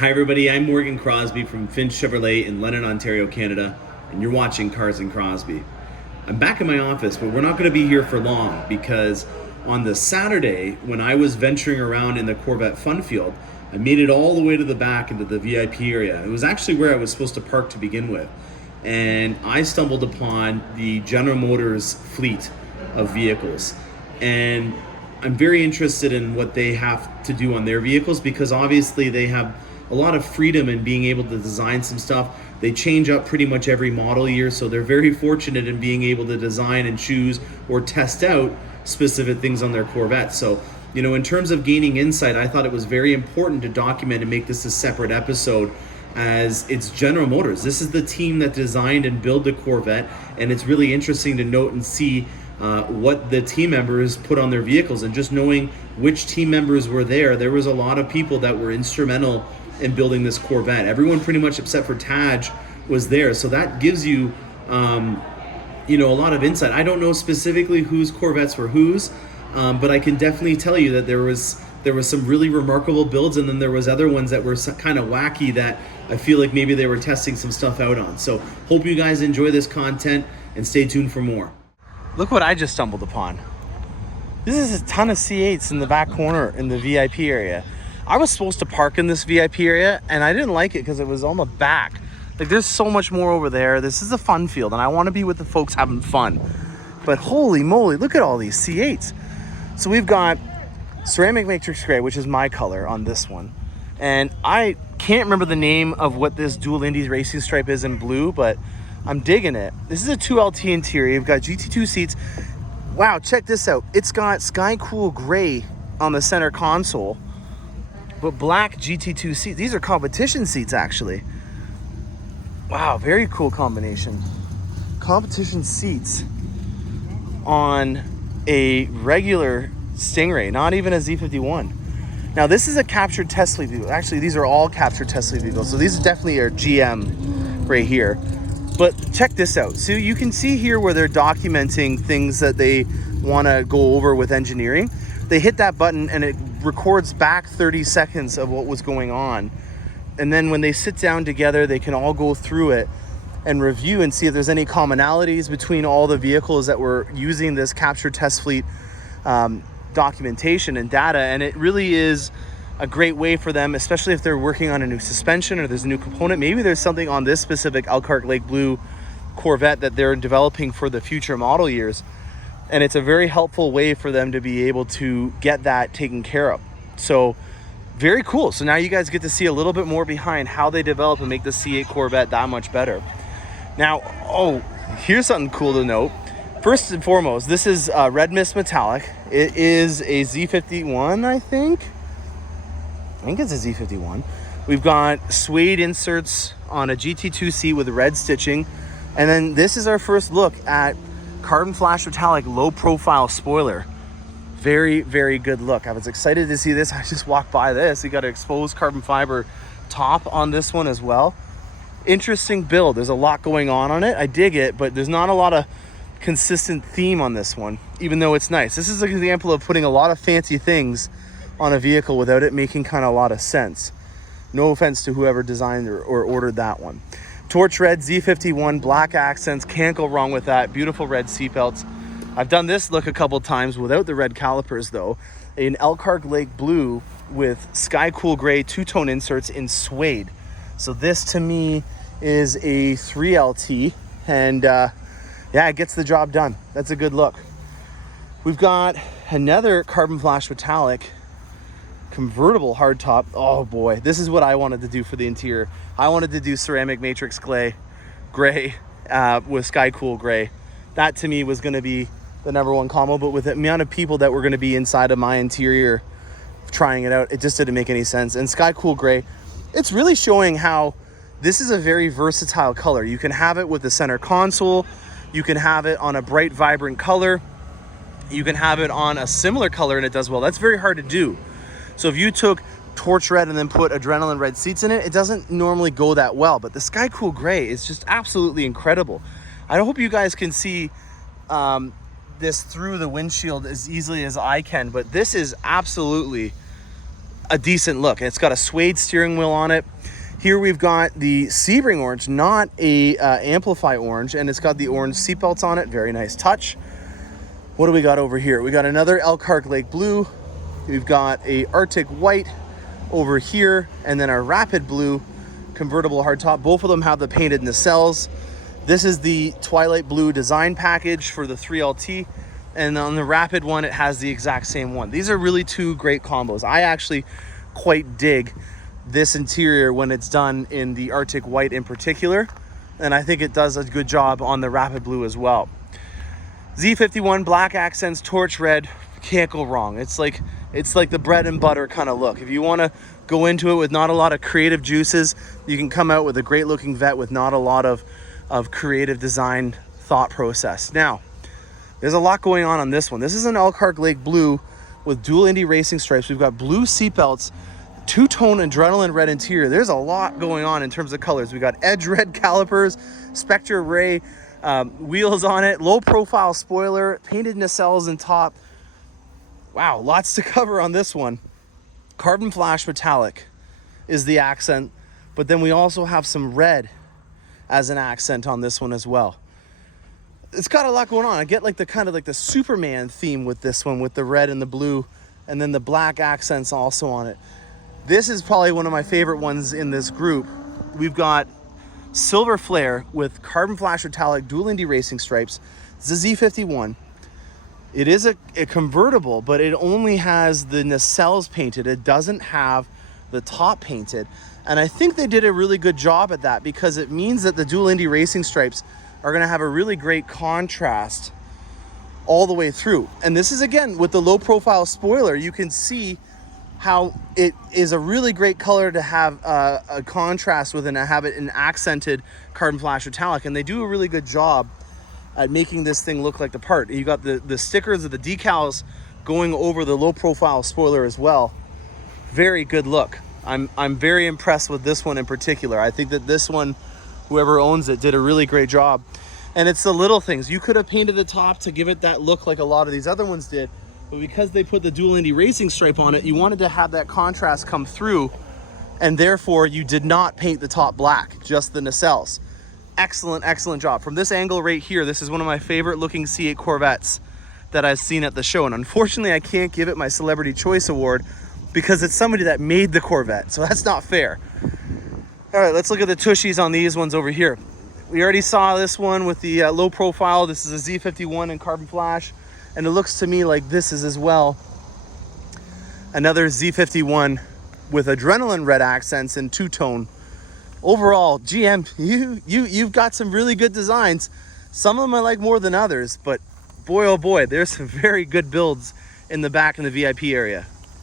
Hi everybody, I'm Morgan.crosbie from Finch Chevrolet in London, Ontario, Canada, and you're watching Cars and Crosby. I'm back in my office, but we're not going to be here for long because on the Saturday, when I was venturing around in the Corvette fun field, I made it all the way to the back into the VIP area. It was actually where I was supposed to park to begin with. And I stumbled upon the General Motors fleet of vehicles. And I'm very interested in what they have to do on their vehicles because obviously they have a lot of freedom in being able to design some stuff. They change up pretty much every model year, so they're very fortunate in being able to design and choose or test out specific things on their Corvette. So, you know, in terms of gaining insight, I thought it was very important to document and make this a separate episode as it's General Motors. This is the team that designed and built the Corvette, and it's really interesting to note and see what the team members put on their vehicles. And just knowing which team members were there was a lot of people that were instrumental in building this Corvette. Everyone pretty much except for Taj was there, so that gives you you know, a lot of insight. I don't know specifically whose Corvettes were whose, but I can definitely tell you that there was some really remarkable builds, and then there was other ones that were kind of wacky that I feel like maybe they were testing some stuff out on. So hope you guys enjoy this content and stay tuned for more. Look what I just stumbled upon. This is a ton of C8s in the back corner in the VIP area. I was supposed to park in this VIP area and I didn't like it because it was on the back. Like, there's so much more over there. This is a fun field and I want to be with the folks having fun. But holy moly, look at all these C8s. So we've got ceramic matrix gray, which is my color on this one. And I can't remember the name of what this dual Indies racing stripe is in blue, but I'm digging it. This is a 2LT interior. You've got GT2 seats. Wow, check this out. It's got sky cool gray on the center console, but black GT2 seats. These are competition seats, actually. Wow, very cool combination. Competition seats on a regular Stingray, not even a Z51. Now, this is a captured Tesla vehicle. Actually, these are all captured Tesla vehicles, so these definitely are GM right here. But check this out. So you can see here where they're documenting things that they want to go over with engineering. They hit that button and it records back 30 seconds of what was going on. And then when they sit down together, they can all go through it and review and see if there's any commonalities between all the vehicles that were using this captured test fleet documentation and data. And it really is a great way for them, especially if they're working on a new suspension or there's a new component. Maybe there's something on this specific Elkhart Lake Blue Corvette that they're developing for the future model years. And it's a very helpful way for them to be able to get that taken care of. So very cool. So now you guys get to see a little bit more behind how they develop and make the C8 Corvette that much better. Now, oh, here's something cool to note. First and foremost, this is Red Mist Metallic. It is a Z51, I think it's a Z51. We've got suede inserts on a GT2 seat with red stitching. And then this is our first look at carbon flash metallic low profile spoiler. Very, very good look. I was excited to see this. I just walked by this. You got an exposed carbon fiber top on this one as well. Interesting build. There's a lot going on it. I dig it, but there's not a lot of consistent theme on this one, even though it's nice. This is an example of putting a lot of fancy things on a vehicle without it making kind of a lot of sense. No offense to whoever designed or ordered that one. Torch red Z51, black accents, can't go wrong with that. Beautiful red seatbelts. I've done this look a couple times without the red calipers though. An Elkhart Lake Blue with sky cool gray two-tone inserts in suede. So this to me is a 3LT, and yeah, it gets the job done. That's a good look. We've got another carbon flash metallic convertible hardtop. Oh boy, this is what I wanted to do for the interior. I wanted to do ceramic matrix gray with sky cool gray. That to me was going to be the number one combo, but with the amount of people that were going to be inside of my interior trying it out, it just didn't make any sense. And sky cool gray, it's really showing how this is a very versatile color. You can have it with the center console, you can have it on a bright vibrant color, you can have it on a similar color and it does well. That's very hard to do. So if you took torch red and then put adrenaline red seats in it, it doesn't normally go that well. But the sky cool gray is just absolutely incredible. I hope you guys can see this through the windshield as easily as I can, but this is absolutely a decent look. It's got a suede steering wheel on it. Here we've got the Sebring orange, not a Amplify orange, and it's got the orange seatbelts on it. Very nice touch. What do we got over here? We got another Elkhart Lake blue. We've got a Arctic white over here, and then a Rapid blue convertible hardtop. Both of them have the painted nacelles. This is the Twilight blue design package for the 3LT, and on the Rapid one, it has the exact same one. These are really two great combos. I actually quite dig this interior when it's done in the Arctic white in particular, and I think it does a good job on the Rapid blue as well. Z51 black accents, torch red, can't go wrong. It's like the bread and butter kind of look. If you want to go into it with not a lot of creative juices, you can come out with a great looking Vette with not a lot of creative design thought process. Now, there's a lot going on this one. This is an Elkhart Lake blue with dual Indy racing stripes. We've got blue seatbelts, two-tone Adrenaline red interior. There's a lot going on in terms of colors. We got edge red calipers, Spectre Ray wheels on it, low profile spoiler, painted nacelles in top. Wow, lots to cover on this one. Carbon flash metallic is the accent, but then we also have some red as an accent on this one as well. It's got a lot going on. I get like the kind of like the Superman theme with this one, with the red and the blue, and then the black accents also on it. This is probably one of my favorite ones in this group. We've got silver flare with carbon flash metallic dual Indy racing stripes. It's a Z51. It is a convertible, but it only has the nacelles painted. It doesn't have the top painted. And I think they did a really good job at that, because it means that the dual Indy racing stripes are going to have a really great contrast all the way through. And this is, again, with the low profile spoiler, you can see how it is a really great color to have a contrast with and have it an accented carbon flash metallic. And they do a really good job at making this thing look like the part. You got the stickers of the decals going over the low profile spoiler as well. Very good look. I'm very impressed with this one in particular. I think that this one, whoever owns it, did a really great job. And it's the little things. You could have painted the top to give it that look like a lot of these other ones did, but because they put the dual Indy racing stripe on it, you wanted to have that contrast come through, and therefore you did not paint the top black, just the nacelles. Excellent, excellent job. From this angle right here, this is one of my favorite looking C8 Corvettes that I've seen at the show. And unfortunately, I can't give it my Celebrity Choice Award because it's somebody that made the Corvette. So that's not fair. All right, let's look at the tushies on these ones over here. We already saw this one with the low profile. This is a Z51 in carbon flash. And it looks to me like this is as well another Z51 with Adrenaline red accents and two-tone. Overall, GM, you've got some really good designs. Some of them I like more than others, but boy, oh boy, there's some very good builds in the back in the VIP area.